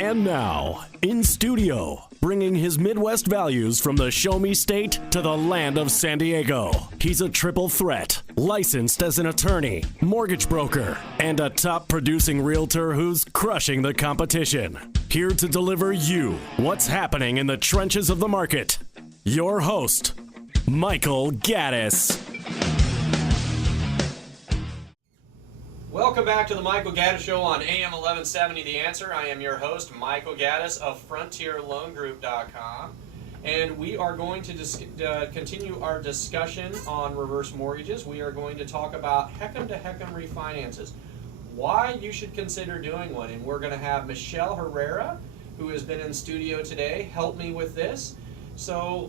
And now, in studio, bringing his Midwest values from the Show Me State to the land of San Diego. He's a triple threat, licensed as an attorney, mortgage broker, and a top producing realtor who's crushing the competition. Here to deliver you what's happening in the trenches of the market. Your host, Michael Gaddis. Welcome back to the Michael Gaddis Show on AM 1170 The Answer. I am your host, Michael Gaddis of FrontierLoanGroup.com. And we are going to continue our discussion on reverse mortgages. We are going to talk about HECM to HECM refinances, why you should consider doing one. And we're going to have Michelle Herrera, who has been in studio today, help me with this. So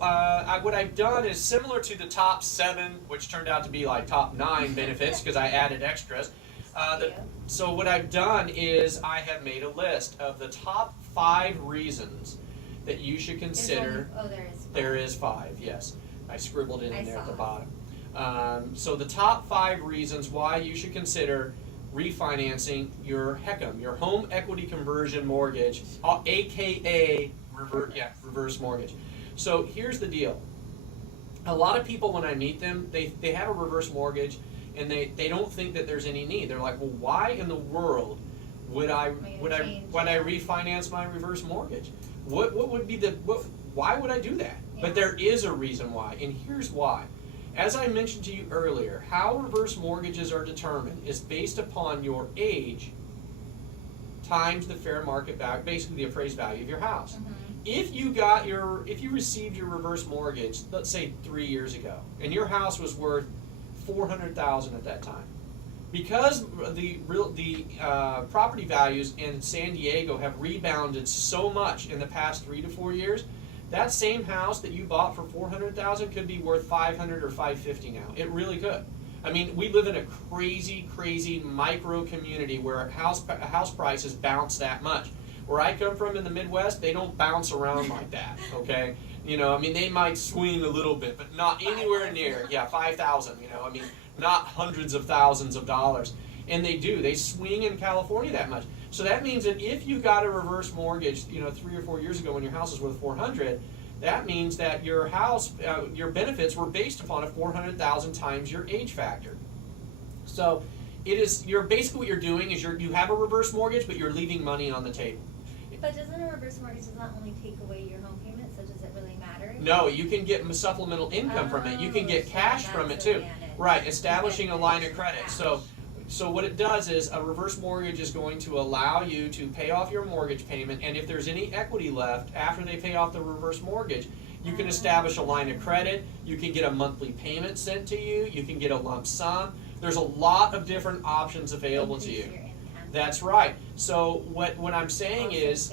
what I've done is similar to the top 7, which turned out to be like top 9 benefits because I added extras. So what I've done is I have made a list of the top 5 reasons that you should consider. There is 5, yes. I scribbled it in there at the bottom. So the top 5 reasons why you should consider refinancing your HECM, your home equity conversion mortgage, aka reverse mortgage. So here's the deal. A lot of people, when I meet them, they have a reverse mortgage and they don't think that there's any need. They're like, well, why in the world would I refinance my reverse mortgage? What would be why would I do that? Yeah. But there is a reason why, and here's why. As I mentioned to you earlier, how reverse mortgages are determined is based upon your age times the fair market value, basically the appraised value of your house. Mm-hmm. If you received your reverse mortgage, let's say 3 years ago, and your house was worth $400,000 at that time, because the property values in San Diego have rebounded so much in the past 3 to 4 years, that same house that you bought for $400,000 could be worth $500 or $550 now. It really could. I mean, we live in a crazy micro community where house prices bounce that much. Where I come from in the Midwest, they don't bounce around like that, okay? You know, I mean, they might swing a little bit, but not anywhere near, 5,000, you know, I mean, not hundreds of thousands of dollars. And they swing in California that much. So that means that if you got a reverse mortgage, 3 or 4 years ago when your house was worth $400,000, that means that your house, your benefits were based upon a $400,000 times your age factor. So basically what you're doing is you have a reverse mortgage, but you're leaving money on the table. But doesn't a reverse mortgage not only take away your home payment, so does it really matter? No, you can get supplemental income from it. You can get cash from it too. Right, establishing a line of credit. So what it does is a reverse mortgage is going to allow you to pay off your mortgage payment, and if there's any equity left after they pay off the reverse mortgage, you can establish a line of credit, you can get a monthly payment sent to you, you can get a lump sum. There's a lot of different options available to you. That's right. So what I'm saying is,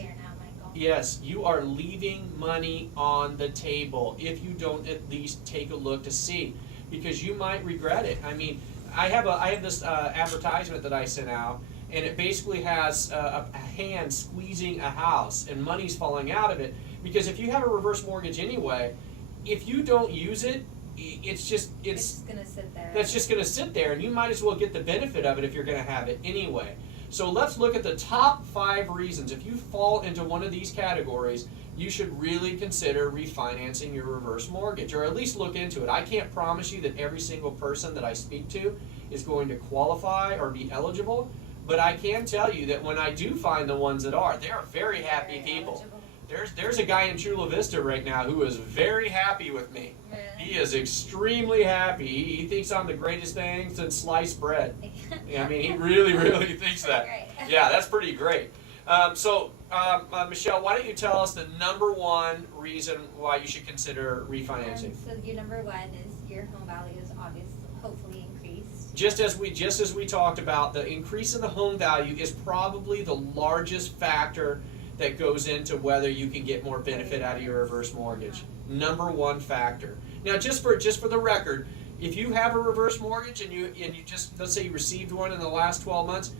yes, you are leaving money on the table if you don't at least take a look to see, because you might regret it. I mean, I have this advertisement that I sent out, and it basically has a hand squeezing a house and money's falling out of it, because if you have a reverse mortgage anyway, if you don't use it, it's just going to sit there. That's just going to sit there, and you might as well get the benefit of it if you're going to have it anyway. So let's look at the top 5 reasons. If you fall into one of these categories, you should really consider refinancing your reverse mortgage, or at least look into it. I can't promise you that every single person that I speak to is going to qualify or be eligible, but I can tell you that when I do find the ones that are, they are very happy people. There's a guy in Chula Vista right now who is very happy with me. He is extremely happy. He thinks I'm the greatest thing since sliced bread. I mean, he really thinks that. Yeah, that's pretty great. Michelle, why don't you tell us the number 1 reason why you should consider refinancing? So your number 1 is your home value is obviously hopefully increased. Just as we talked about, the increase in the home value is probably the largest factor that goes into whether you can get more benefit out of your reverse mortgage. Number 1 factor. Now, just for the record, if you have a reverse mortgage and you just, let's say you received one in the last 12 months,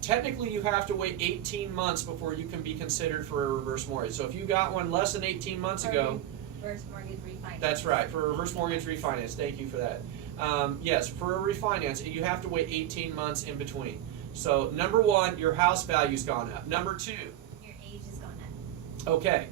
technically you have to wait 18 months before you can be considered for a reverse mortgage. So if you got one less than 18 months ago, reverse mortgage refinance. That's right, for a reverse mortgage refinance. Thank you for that. Yes, for a refinance, you have to wait 18 months in between. So number 1, your house value's gone up. Number 2, your age has gone Okay.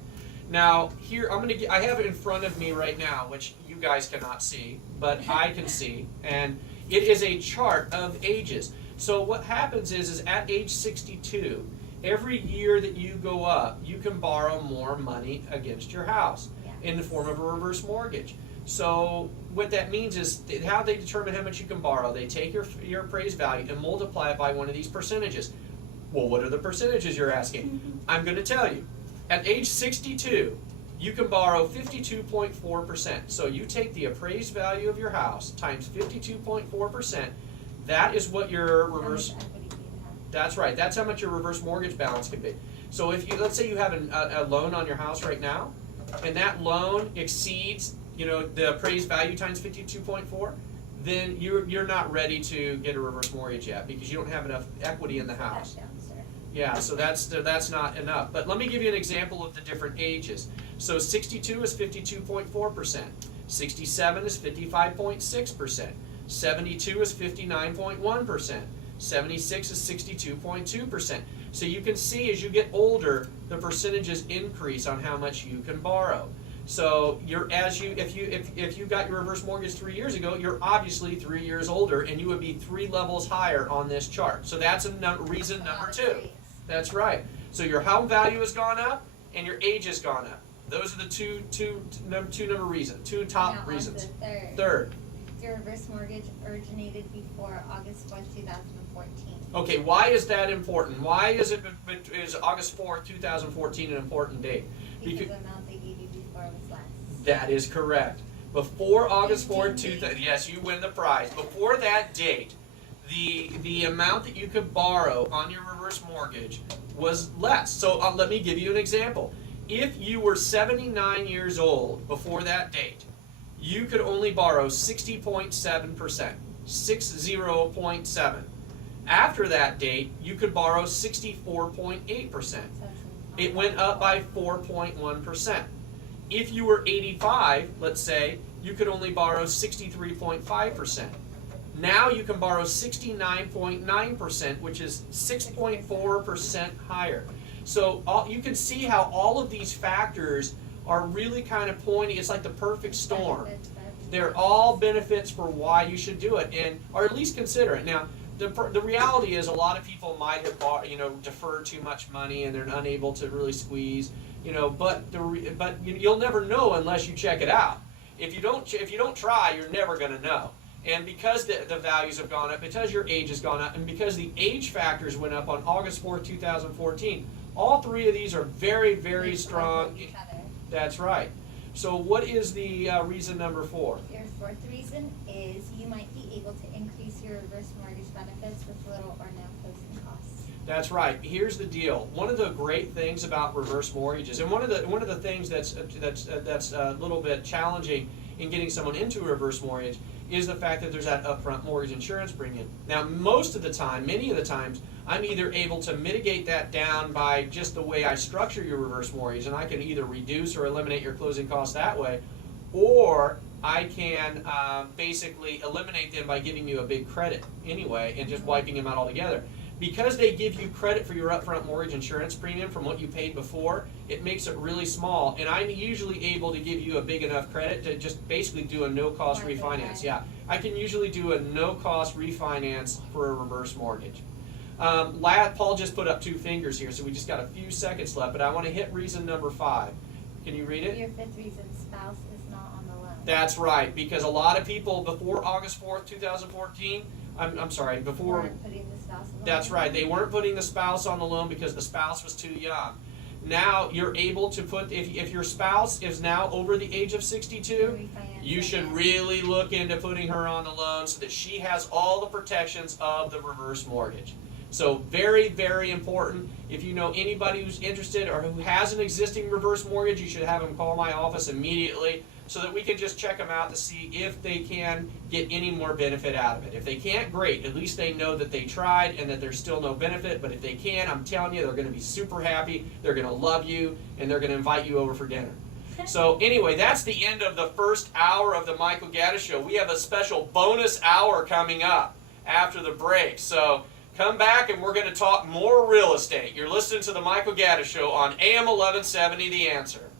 Now here I have it in front of me right now, which you guys cannot see, but I can see, and it is a chart of ages. So what happens is at age 62, every year that you go up, you can borrow more money against your house in the form of a reverse mortgage. So what that means is how they determine how much you can borrow. They take your appraised value and multiply it by one of these percentages. Well, what are the percentages, you're asking? I'm going to tell you. At age 62, you can borrow 52.4%. So you take the appraised value of your house times 52.4%. That is what your reverse. That's right. That's how much your reverse mortgage balance can be. So if you, let's say you have a loan on your house right now, and that loan exceeds, the appraised value times 52.4, then you're not ready to get a reverse mortgage yet because you don't have enough equity in the house. Yeah, so that's not enough. But let me give you an example of the different ages. So 62 is 52.4%, 67 is 55.6%, 72 is 59.1%, 76 is 62.2%. So you can see as you get older, the percentages increase on how much you can borrow. So if you got your reverse mortgage 3 years ago, you're obviously 3 years older, and you would be 3 levels higher on this chart. So that's reason number 2. That's right. So your home value has gone up, and your age has gone up. Those are the two top reasons. Third. Your reverse mortgage originated before August 4th, 2014. Okay, why is that important? Why is August 4th, 2014 an important date? Because the amount they gave you before was less. That is correct. Before August 4th, yes, you win the prize. Before that date, the amount that you could borrow on your reverse mortgage was less. So let me give you an example. If you were 79 years old before that date, you could only borrow 60.7%, 60.7. After that date, you could borrow 64.8%. It went up by 4.1%. If you were 85, let's say, you could only borrow 63.5%. Now you can borrow 69.9%, which is 6.4% higher. So you can see how all of these factors are really kind of pointing. It's like the perfect storm. They're all benefits for why you should do it, or at least consider it. Now, the reality is a lot of people might have deferred too much money and they're unable to really squeeze. But you'll never know unless you check it out. If you don't try, you're never going to know. And because the values have gone up, because your age has gone up, and because the age factors went up on August 4th, 2014, all 3 of these are very, very strong. That's right. So what is the reason number 4? Your 4th reason is you might be able to increase your reverse mortgage benefits with little or no closing costs. That's right. Here's the deal. One of the great things about reverse mortgages, and one of the things that's a little bit challenging in getting someone into a reverse mortgage, is the fact that there's that upfront mortgage insurance premium. Now, many of the times, I'm either able to mitigate that down by just the way I structure your reverse mortgage, and I can either reduce or eliminate your closing costs that way, or I can basically eliminate them by giving you a big credit anyway and just wiping them out altogether. Because they give you credit for your upfront mortgage insurance premium from what you paid before, it makes it really small, and I'm usually able to give you a big enough credit to just basically do a no-cost refinance. Yeah, I can usually do a no-cost refinance for a reverse mortgage. Paul just put up 2 fingers here, so we just got a few seconds left, but I want to hit reason number 5. Can you read it? Your 5th reason, spouse is not on the loan. That's right, because a lot of people before August 4th, 2014, before... weren't putting the spouse on the That's loan. right, they weren't putting the spouse on the loan because the spouse was too young. Now you're able to put, if your spouse is now over the age of 62, you should really look into putting her on the loan so that she has all the protections of the reverse mortgage. So very, very important. If you know anybody who's interested or who has an existing reverse mortgage, you should have them call my office immediately so that we can just check them out to see if they can get any more benefit out of it. If they can't, great. At least they know that they tried and that there's still no benefit. But if they can, I'm telling you, they're going to be super happy. They're going to love you, and they're going to invite you over for dinner. So anyway, that's the end of the first hour of the Michael Gaddis Show. We have a special bonus hour coming up after the break. So Come back and we're going to talk more real estate. You're listening to the Michael Gaddis Show on AM 1170, The Answer.